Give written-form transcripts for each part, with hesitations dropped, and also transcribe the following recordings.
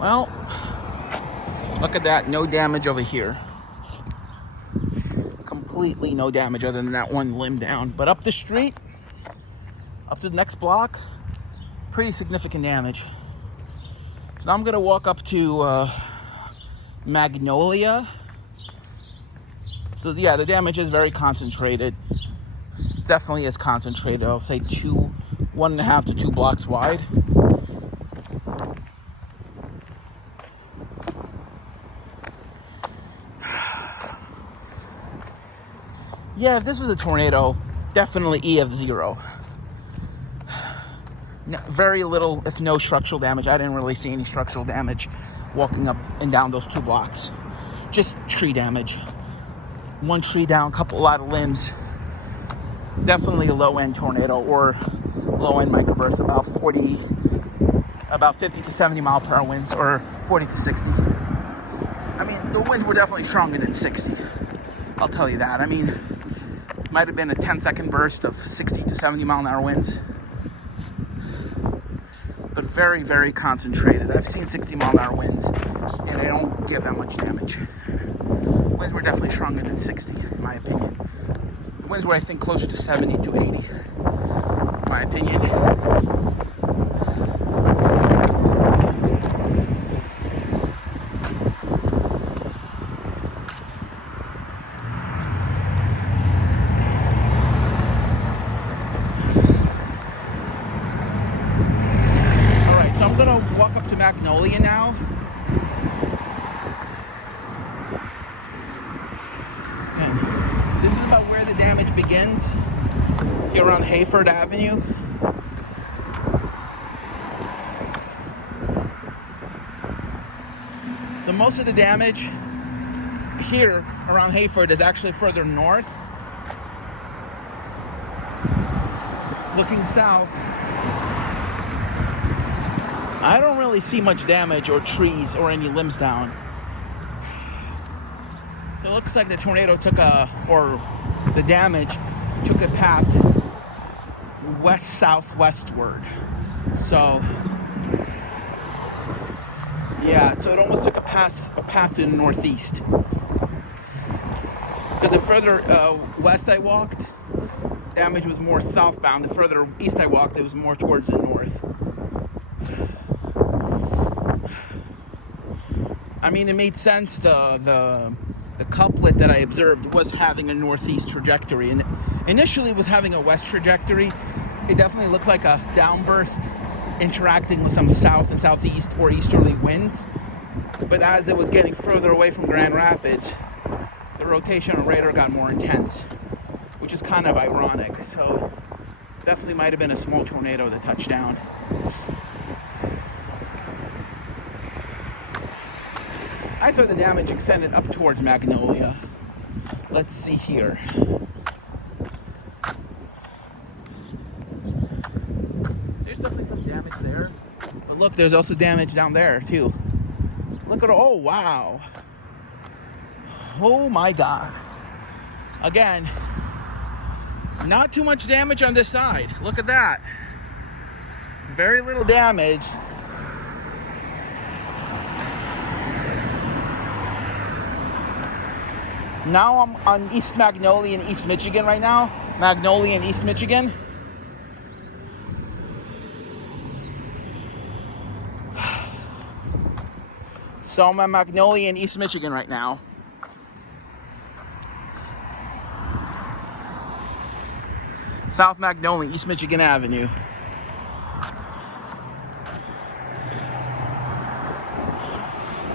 Well, look at that. No damage over here. Completely no damage other than that one limb down. But up the street, up to the next block, pretty significant damage. So now I'm going to walk up to Magnolia. So yeah, the damage is very concentrated. Definitely is concentrated. I'll say 1.5 to 2 blocks wide. Yeah, if this was a tornado, definitely E of 0. Very little, if no structural damage. I didn't really see any structural damage walking up and down those 2 blocks. Just tree damage. One tree down, a lot of limbs. Definitely a low-end tornado or low-end microburst, about 50 to 70 mile per hour winds, or 40 to 60. I mean, the winds were definitely stronger than 60. I'll tell you that. I mean, might have been a 10-second burst of 60 to 70 mile an hour winds. But very, very concentrated. I've seen 60 mile an hour winds, and they don't give that much damage. Winds were definitely stronger than 60, in my opinion. The winds were, I think, closer to 70 to 80, in my opinion. So I'm gonna walk up to Magnolia now. And this is about where the damage begins, here on Hayford Avenue. So most of the damage here around Hayford is actually further north. Looking south, I don't really see much damage or trees or any limbs down. So it looks like the tornado the damage took a path west-southwestward. So, yeah, so it almost took a path to the northeast. Because the further west I walked, damage was more southbound. The further east I walked, it was more towards the north. I mean, it made sense. The couplet that I observed was having a northeast trajectory, and initially was having a west trajectory. It definitely looked like a downburst interacting with some south and southeast or easterly winds. But as it was getting further away from Grand Rapids, the rotational radar got more intense, which is kind of ironic. So definitely might have been a small tornado that touched down. I thought the damage extended up towards Magnolia. Let's see here. There's definitely some damage there. But look, there's also damage down there too. Look at, oh wow. Oh my God. Again, not too much damage on this side. Look at that. Very little damage. Now I'm on East Magnolia in East Michigan right now. Magnolia in East Michigan. So I'm at Magnolia in East Michigan right now. South Magnolia, East Michigan Avenue.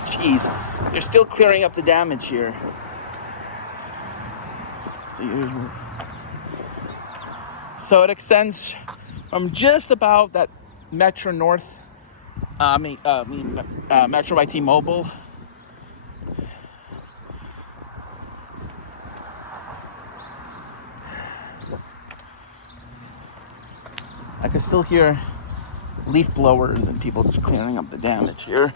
Jeez, they're still clearing up the damage here. So it extends from just about that Metro North, Metro by T-Mobile. I can still hear leaf blowers and people clearing up the damage here.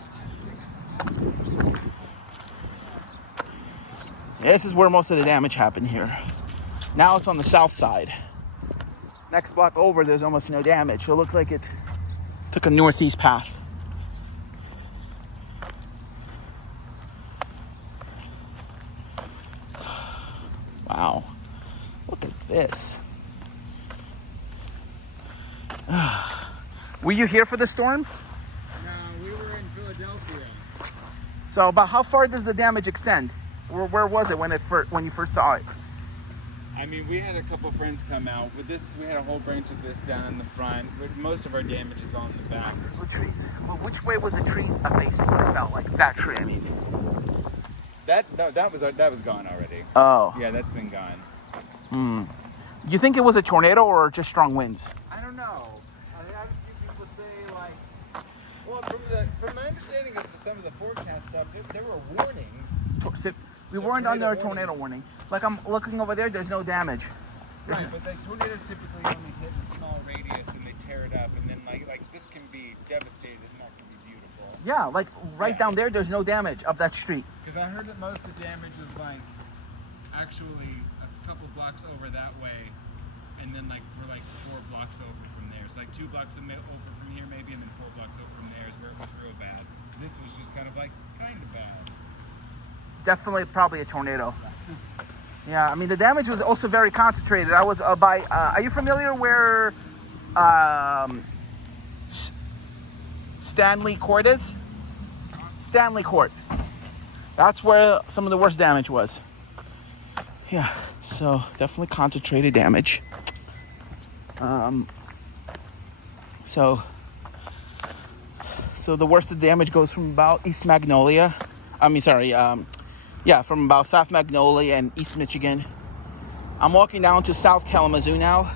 This is where most of the damage happened here. Now it's on the south side. Next block over, there's almost no damage. So it looked like it took a northeast path. is. Were you here for the storm? No, we were in Philadelphia. So about how far does the damage extend? Where was it when you first saw it? I mean, we had a couple friends come out. With this, we had a whole branch of this down in the front. With most of our damage is on the back. The trees. Well, which way was the tree facing? I felt like that tree. I mean, That was gone already. oh. Yeah, that's been gone. Do you think it was a tornado or just strong winds? I don't know. I have a few people say like, well, from my understanding of some of the forecast stuff, there were warnings. We weren't under a tornado warning. Like I'm looking over there, there's no damage. Right, but like tornadoes typically only hit a small radius and they tear it up, and then like this can be devastating, and that can be beautiful. Yeah, like right down there's no damage up that street. Because I heard that most of the damage is like actually a couple blocks over that way, and then like for like 4 blocks over from there. It's like 2 blocks over from here maybe, and then 4 blocks over from there is where it was real bad. This was just kind of bad. Definitely, probably a tornado. Yeah, I mean the damage was also very concentrated. I was by. Are you familiar where Stanley Court is? Stanley Court. That's where some of the worst damage was. Yeah, so definitely concentrated damage. So the worst of the damage goes from about East Magnolia. From about South Magnolia and East Michigan. I'm walking down to South Kalamazoo now.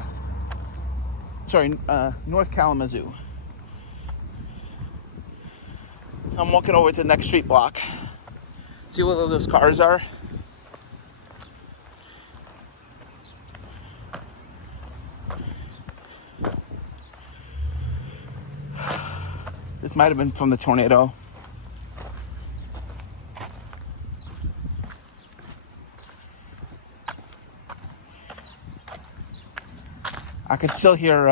North Kalamazoo. So I'm walking over to the next street block. See what those cars are. This might have been from the tornado. I can still hear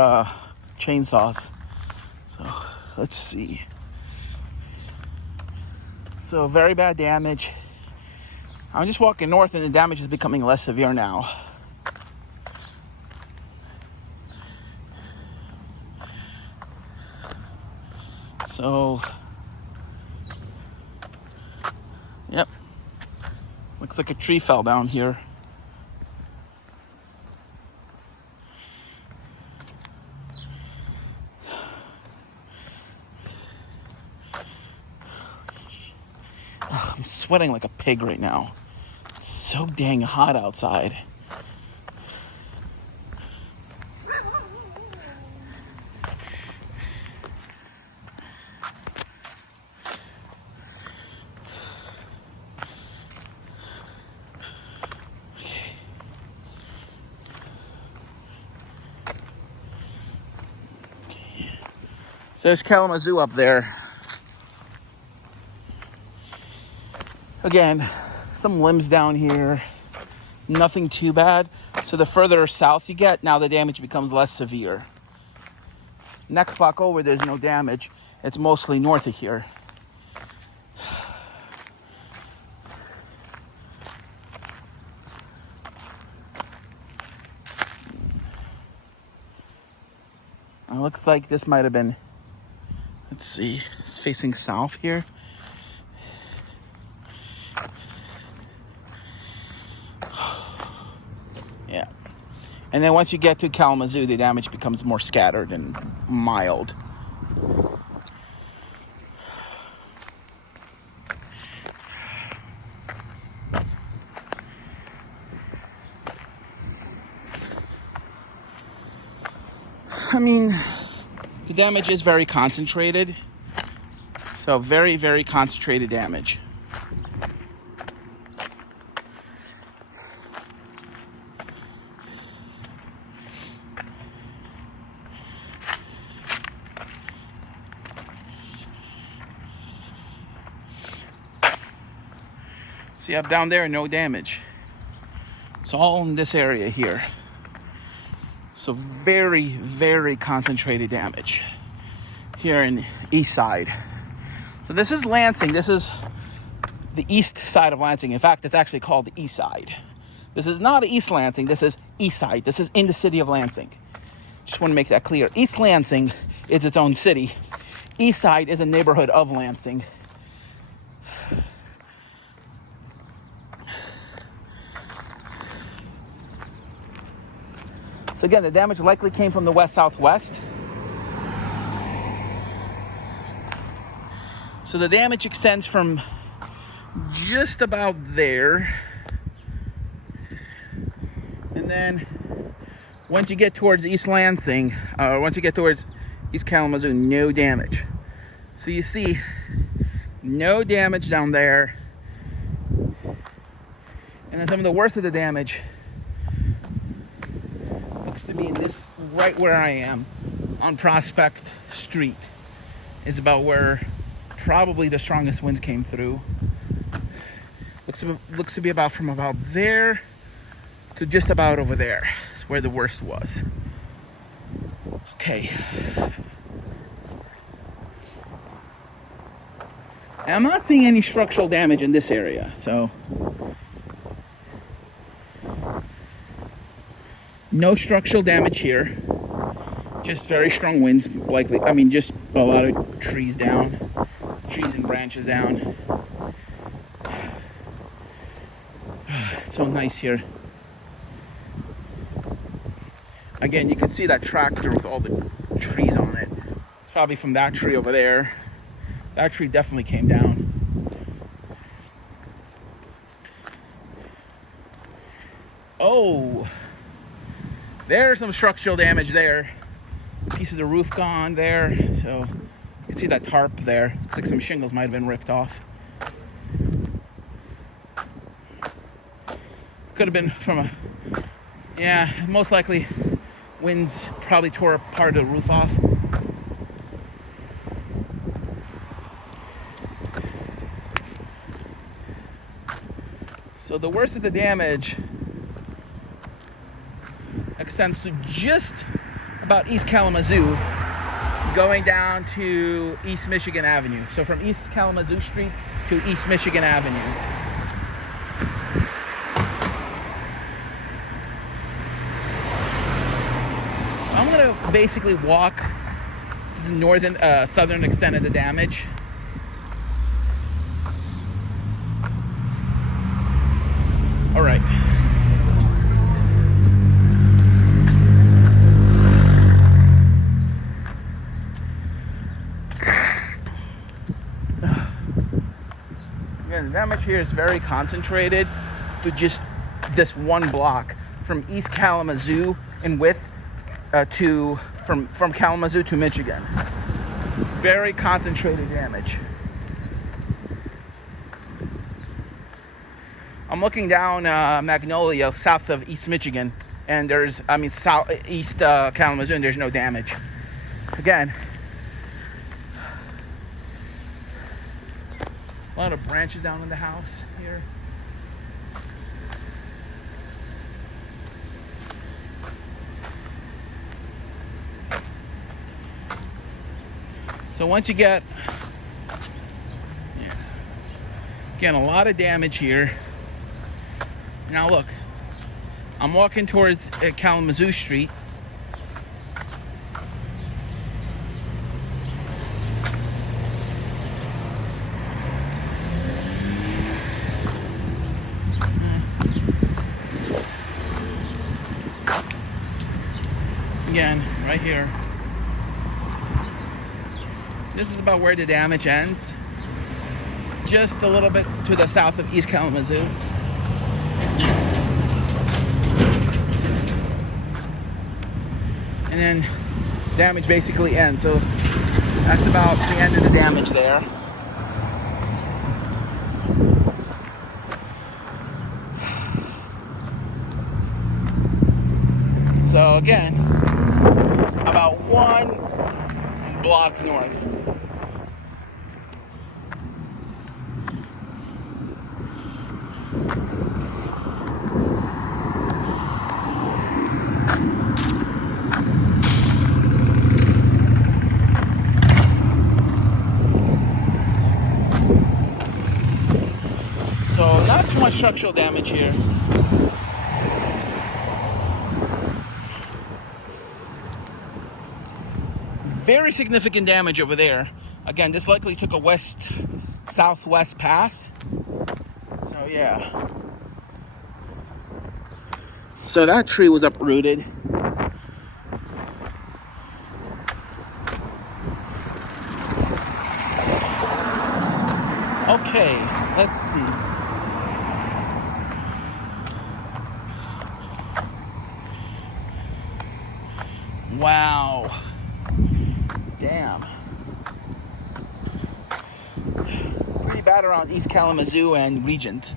chainsaws. So let's see. So very bad damage. I'm just walking north and the damage is becoming less severe now. So, yep. Looks like a tree fell down here. I'm sweating like a pig right now. It's so dang hot outside. So there's Kalamazoo up there. Again, some limbs down here. Nothing too bad. So the further south you get, now the damage becomes less severe. Next block over, there's no damage. It's mostly north of here. It looks like this might have been, let's see, it's facing south here. Yeah. And then once you get to Kalamazoo, the damage becomes more scattered and mild. I mean, the damage is very concentrated. So very, very concentrated damage. See up down there, no damage. It's all in this area here. So very, very concentrated damage here in east side. So this is Lansing. This is the east side of Lansing. In fact, it's actually called the east side. This is not East Lansing. This is East Side. This is in the city of Lansing. Just want to make that clear. East Lansing is its own city. East Side is a neighborhood of Lansing. So again, the damage likely came from the west-southwest. So the damage extends from just about there. And then once you get towards East Lansing, once you get towards East Kalamazoo, no damage. So you see no damage down there. And then some of the worst of the damage looks to be in this, right where I am on Prospect Street, is about where probably the strongest winds came through. Looks to be about from about there to just about over there. Is where the worst was. Okay. And I'm not seeing any structural damage in this area, so no structural damage here. Just very strong winds, likely. I mean, just a lot of trees down, trees and branches down. It's so nice here. Again, you can see that tractor with all the trees on it. It's probably from that tree over there. That tree definitely came down. Oh, there's some structural damage there. Piece of the roof gone there. So you can see that tarp there. Looks like some shingles might have been ripped off. Could have been from a, yeah, most likely winds probably tore a part of the roof off. So the worst of the damage extends to just about East Kalamazoo, going down to East Michigan Avenue. So from East Kalamazoo Street to East Michigan Avenue. I'm gonna basically walk the northern, southern extent of the damage. All right. Again, the damage here is very concentrated to just this one block from East Kalamazoo in width from Kalamazoo to Michigan. Very concentrated damage. I'm looking down Magnolia, south of East Michigan, and there's, southeast Kalamazoo, and there's no damage. Again, a lot of branches down in the house here. So once you get, again, a lot of damage here. Now look, I'm walking towards Kalamazoo Street. Again, right here. This is about where the damage ends. Just a little bit to the south of East Kalamazoo. And then damage basically ends. So that's about the end of the damage there. So again, about one block north. So not too much structural damage here. Very significant damage over there. Again, this likely took a west-southwest path. So yeah. So that tree was uprooted. Okay, let's see. Wow. Damn. Pretty bad around East Kalamazoo and Regent.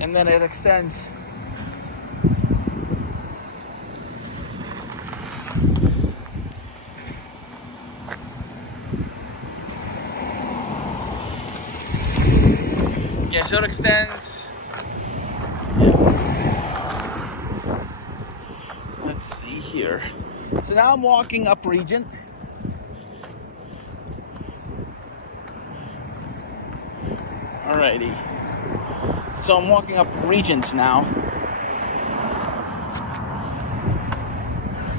And then it extends so it extends. Let's see here. So now I'm walking up Regent. Alrighty. So I'm walking up Regent now.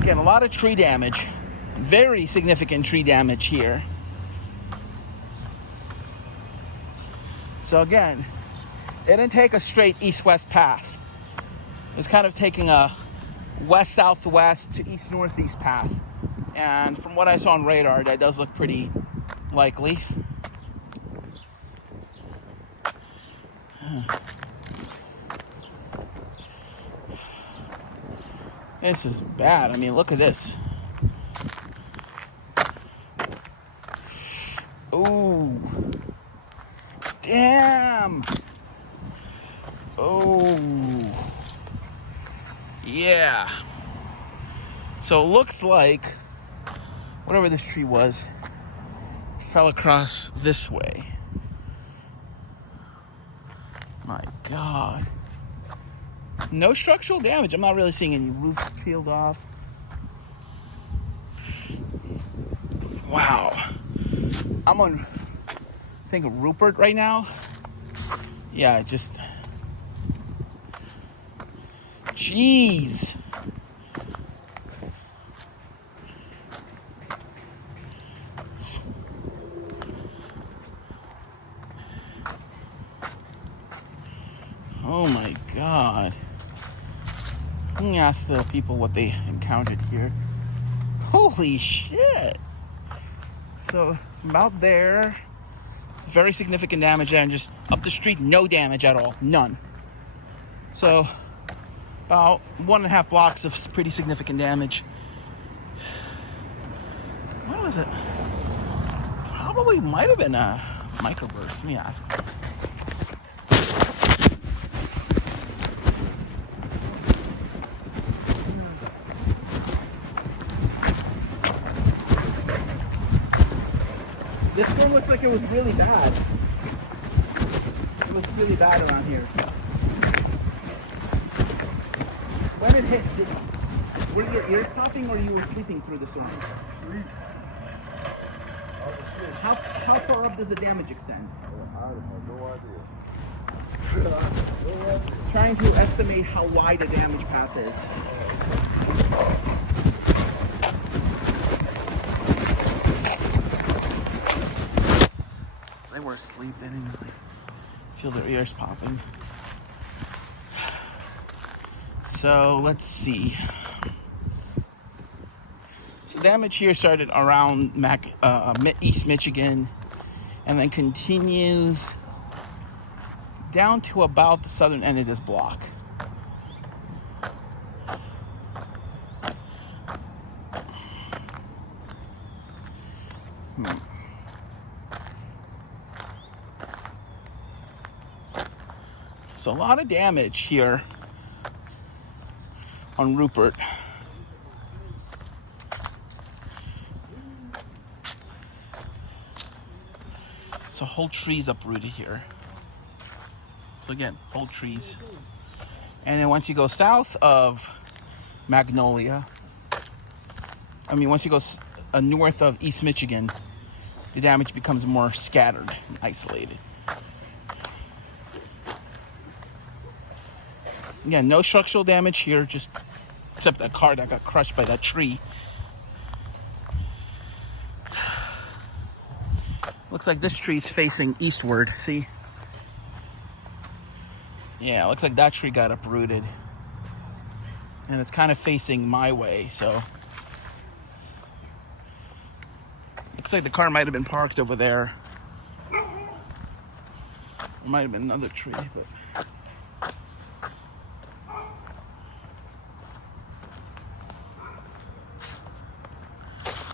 Again, a lot of tree damage. Very significant tree damage here. So again, it didn't take a straight east-west path. It's kind of taking a west-southwest to east-northeast path. And from what I saw on radar, that does look pretty likely. This is bad. I mean, look at this. Ooh. Damn. Oh. Yeah. So it looks like whatever this tree was fell across this way. My God. No structural damage. I'm not really seeing any roof peeled off. Wow. I'm on, I think, Rupert right now. Yeah, just... Jeez. Oh my God. Let me ask the people what they encountered here. Holy shit. So from about there, very significant damage, and just up the street, no damage at all. None. So about 1.5 blocks of pretty significant damage. What was it? Probably might have been a microburst. Let me ask. This storm looks like it was really bad. It was really bad around here. When it hit, were your ears popping or you were sleeping through the storm? How far up does the damage extend? I have no idea. Trying to estimate how wide the damage path is. They were asleep. They didn't really feel their ears popping. So let's see. So damage here started around East Michigan, and then continues down to about the southern end of this block. So a lot of damage here on Rupert. So whole trees uprooted here. So again, whole trees. And then once you go south of Magnolia, once you go north of East Michigan, the damage becomes more scattered and isolated. Again, no structural damage here, just except that car that got crushed by that tree. Looks like this tree's facing eastward. See? Yeah, looks like that tree got uprooted. And it's kind of facing my way, so. Looks like the car might have been parked over there. There might have been another tree, but.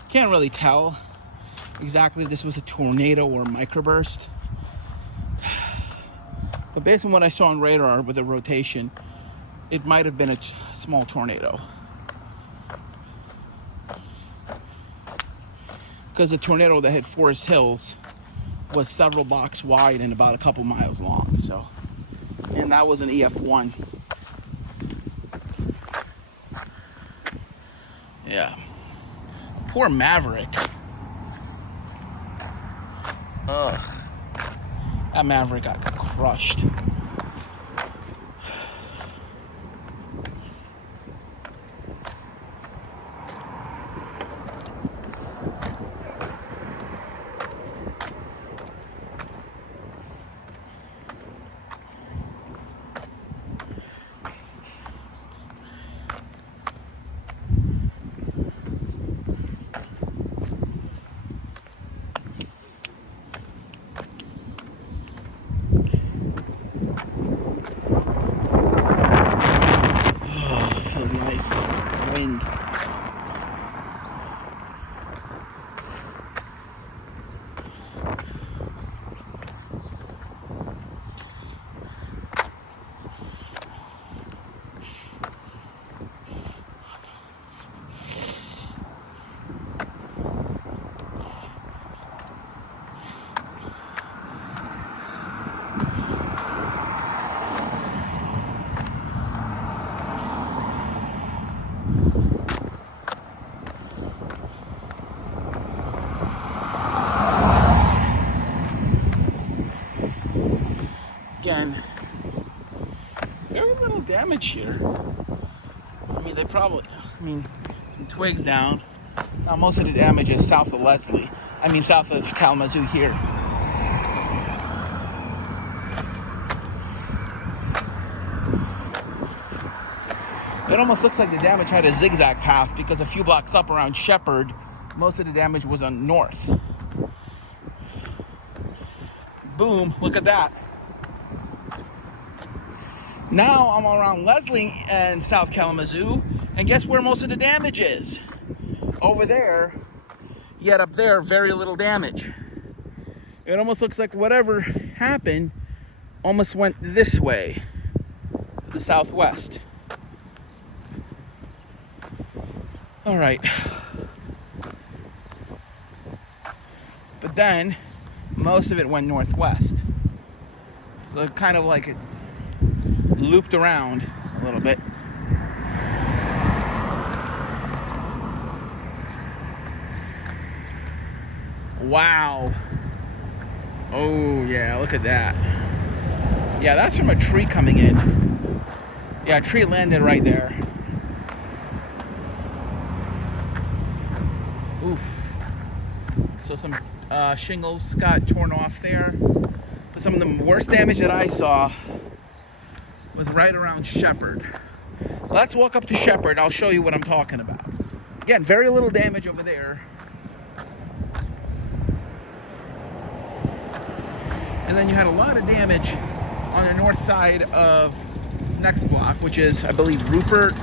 Can't really tell exactly if this was a tornado or a microburst. But based on what I saw on radar with the rotation, it might have been a small tornado. Because the tornado that hit Forest Hills was several blocks wide and about a couple miles long. So, and that was an EF1. Yeah. Poor Maverick. Ugh. That Maverick got crushed. Nice wind. Again, very little damage here. I mean, some twigs down. Now, most of the damage is south of Leslie. South of Kalamazoo here. It almost looks like the damage had a zigzag path because a few blocks up around Shepherd, most of the damage was on north. Boom, look at that. Now I'm around Leslie and South Kalamazoo, and guess where most of the damage is? Over there, yet up there, very little damage. It almost looks like whatever happened almost went this way, to the southwest. All right. But then, most of it went northwest. So it kind of like it looped around a little bit. Wow. Oh yeah, look at that. Yeah, that's from a tree coming in. Yeah, a tree landed right there. Oof. So some shingles got torn off there. But some of the worst damage that I saw was right around Shepherd. Let's walk up to Shepherd. I'll show you what I'm talking about. Again, very little damage over there. And then you had a lot of damage on the north side of next block, which is, I believe, Rupert.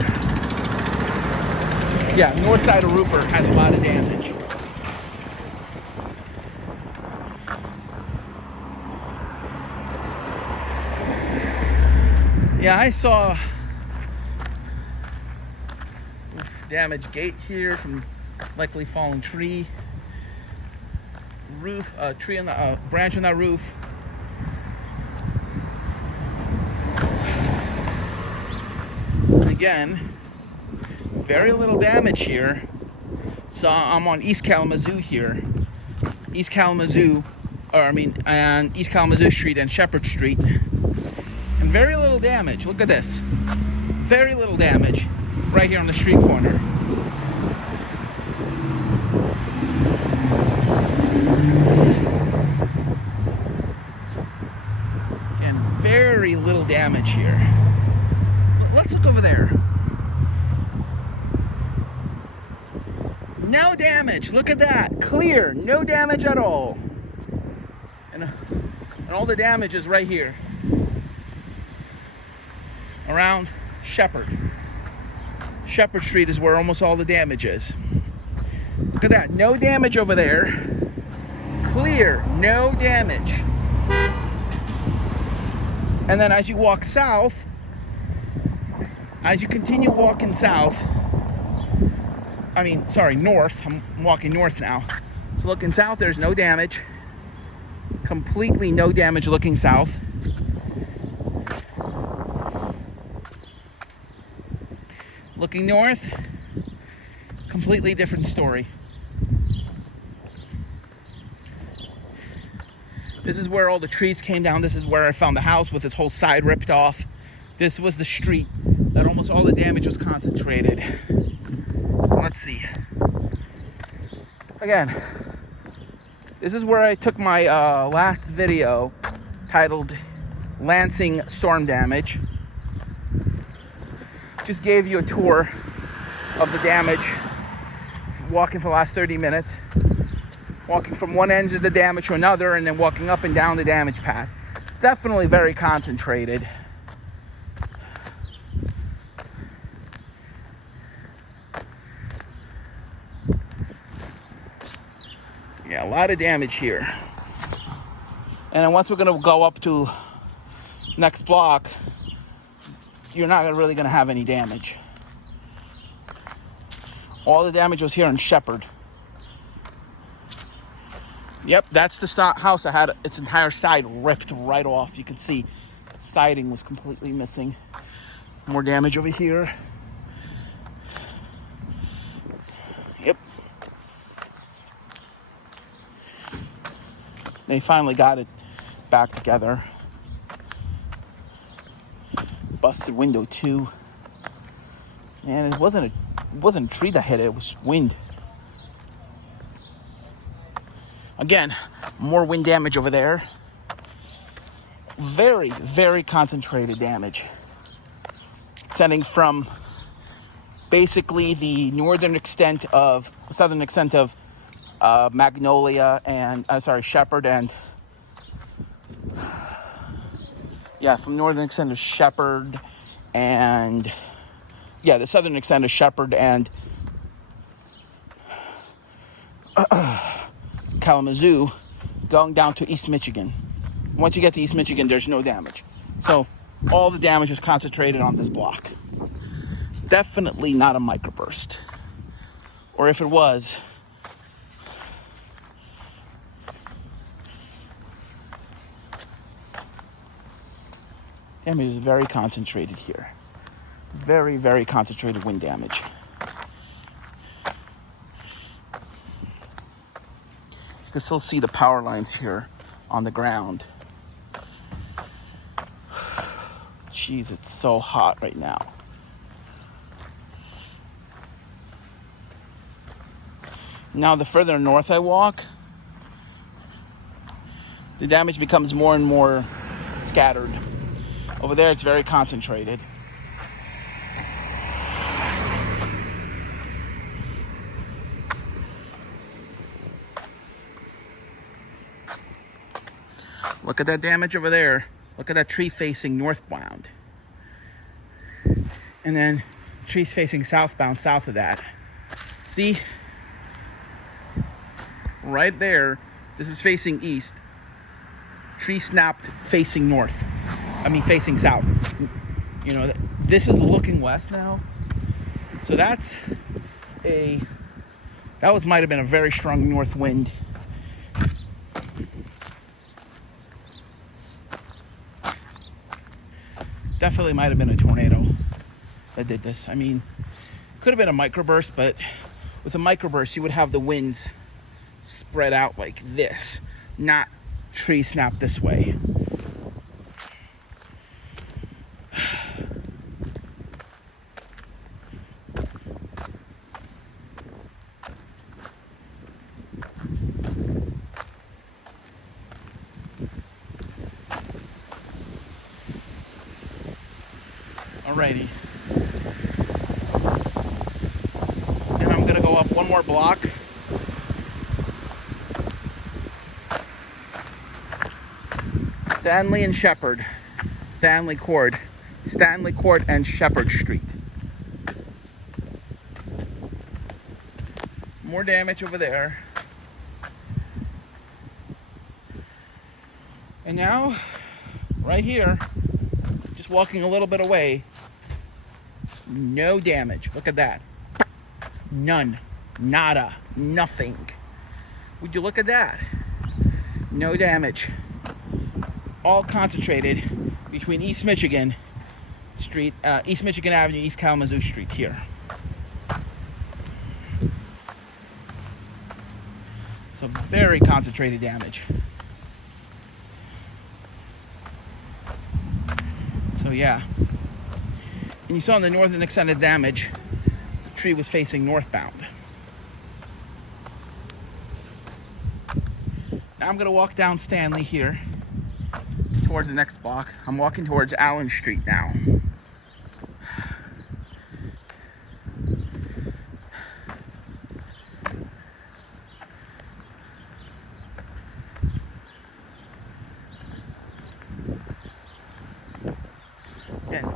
Yeah, north side of Rupert has a lot of damage. Yeah, I saw damaged gate here from likely fallen tree. Roof, tree on the branch on that roof. Again, very little damage here. So I'm on East Kalamazoo here. East Kalamazoo Street and Shepherd Street. And very little damage. Look at this. Very little damage right here on the street corner. damage here. Let's look over there. No damage. Look at that. Clear. No damage at all. And all the damage is right here. Around Shepherd. Shepherd Street is where almost all the damage is. Look at that. No damage over there. Clear. No damage. And then as you walk south, as you continue walking south, north. I'm walking north now. So looking south, there's no damage. Completely no damage looking south. Looking north, completely different story. This is where all the trees came down. This is where I found the house with its whole side ripped off. This was the street that almost all the damage was concentrated. Let's see. Again, this is where I took my last video titled Lansing Storm Damage. Just gave you a tour of the damage, walking for the last 30 minutes. Walking from one end of the damage to another and then walking up and down the damage path. It's definitely very concentrated. Yeah, a lot of damage here. And then once we're gonna go up to next block, you're not really gonna have any damage. All the damage was here in Shepherd. Yep, that's the house. I had its entire side ripped right off. You can see siding was completely missing. More damage over here. Yep. They finally got it back together. Busted window too. And it wasn't a tree that hit it. It was wind. Again, more wind damage over there. Very, very concentrated damage. Extending from basically the southern extent of Magnolia and, Shepherd and, from northern extent of Shepherd and, the southern extent of Shepherd and Kalamazoo, going down to East Michigan. Once you get to East Michigan, there's no damage. So all the damage is concentrated on this block. Definitely not a microburst. Or if it was, damage is very concentrated here. Very, very concentrated wind damage. You can still see the power lines here on the ground. Jeez, it's so hot right now. Now, the further north I walk, the damage becomes more and more scattered. Over there, it's very concentrated. Look at that damage over there. Look at that tree facing northbound. And then trees facing southbound south of that. See? Right there, this is facing east. Tree snapped facing north. Facing south. You know, this is looking west now. So that might have been a very strong north wind. Definitely might have been a tornado that did this. Could have been a microburst, but with a microburst, you would have the winds spread out like this, not tree snap this way. Alrighty. And I'm gonna go up one more block. Stanley and Shepherd. Stanley Court and Shepherd Street. More damage over there. And now, right here, just walking a little bit away, no damage. Look at that. None. Nada. Nothing. Would you look at that? No damage. All concentrated between East Michigan Street, East Michigan Avenue, East Kalamazoo Street here. So very concentrated damage. So yeah. And you saw in the northern extended damage, the tree was facing northbound. Now I'm gonna walk down Stanley here towards the next block. I'm walking towards Allen Street now. Again.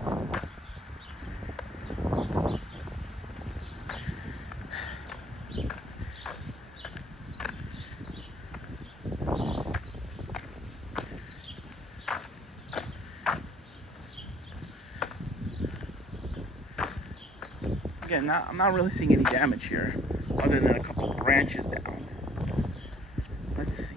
Again, I'm not really seeing any damage here, other than a couple of branches down. Let's see.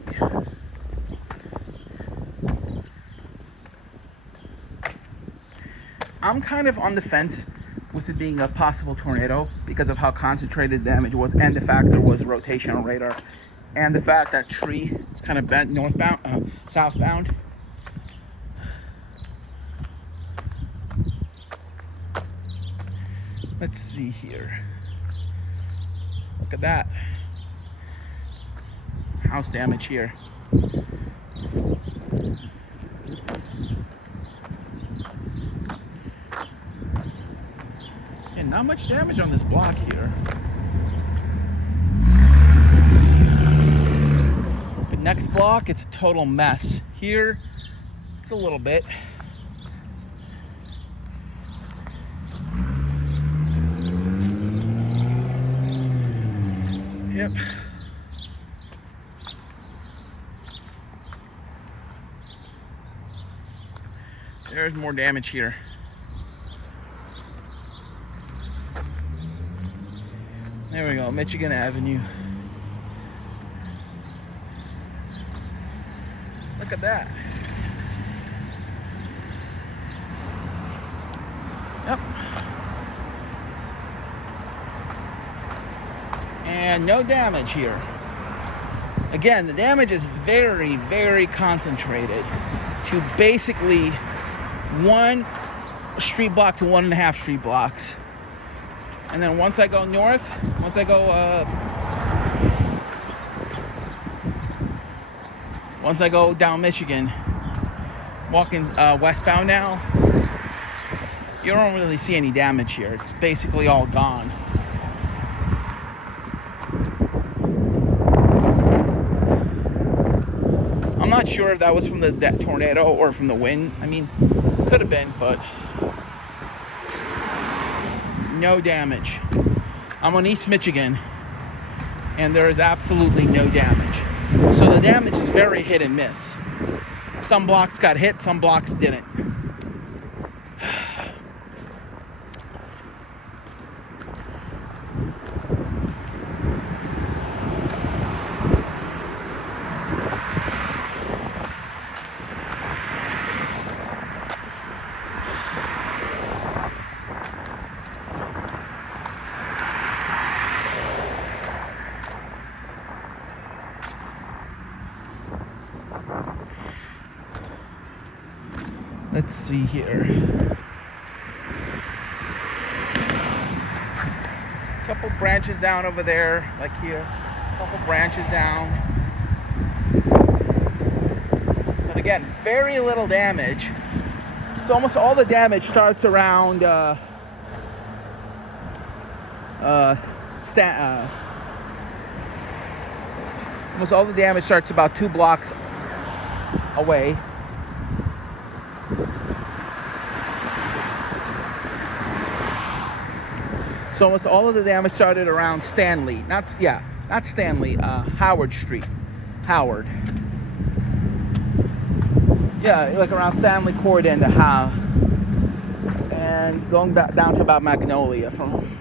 I'm kind of on the fence with it being a possible tornado because of how concentrated the damage was, and the fact there was rotational radar, and the fact that tree is kind of bent southbound. Let's see here. Look at that. House damage here. And not much damage on this block here. The next block, it's a total mess. Here, it's a little bit. Yep. There's more damage here. There we go, Michigan Avenue. Look at that. Yep. And no damage here. Again, the damage is very, very concentrated to basically one street block to 1.5 street blocks. And then once I go north, once I go down Michigan, walking westbound now, you don't really see any damage here. It's basically all gone. I'm not sure if that was from the tornado or from the wind. I mean, could have been, but no damage. I'm on East Michigan, and there is absolutely no damage. So the damage is very hit and miss. Some blocks got hit, some blocks didn't. Let's see here. A couple branches down over there, like here. A couple branches down. But again, very little damage. So almost all the damage starts around almost all the damage starts about 2 blocks away. So almost all of the damage started around Stanley. Not Stanley, Howard Street. Howard. Yeah, like around Stanley Court and going back down to about Magnolia. From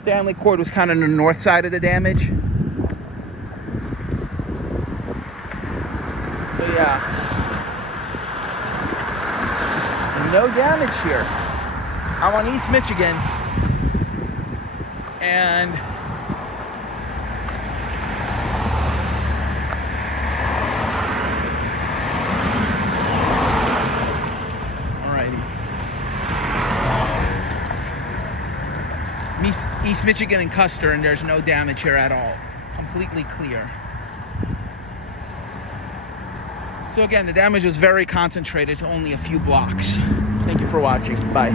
Stanley Court was kind of the north side of the damage. So yeah, no damage here. I'm on East Michigan, and East Michigan and Custer, and there's no damage here at all. Completely clear. So again, the damage was very concentrated to only a few blocks. Thank you for watching. Bye.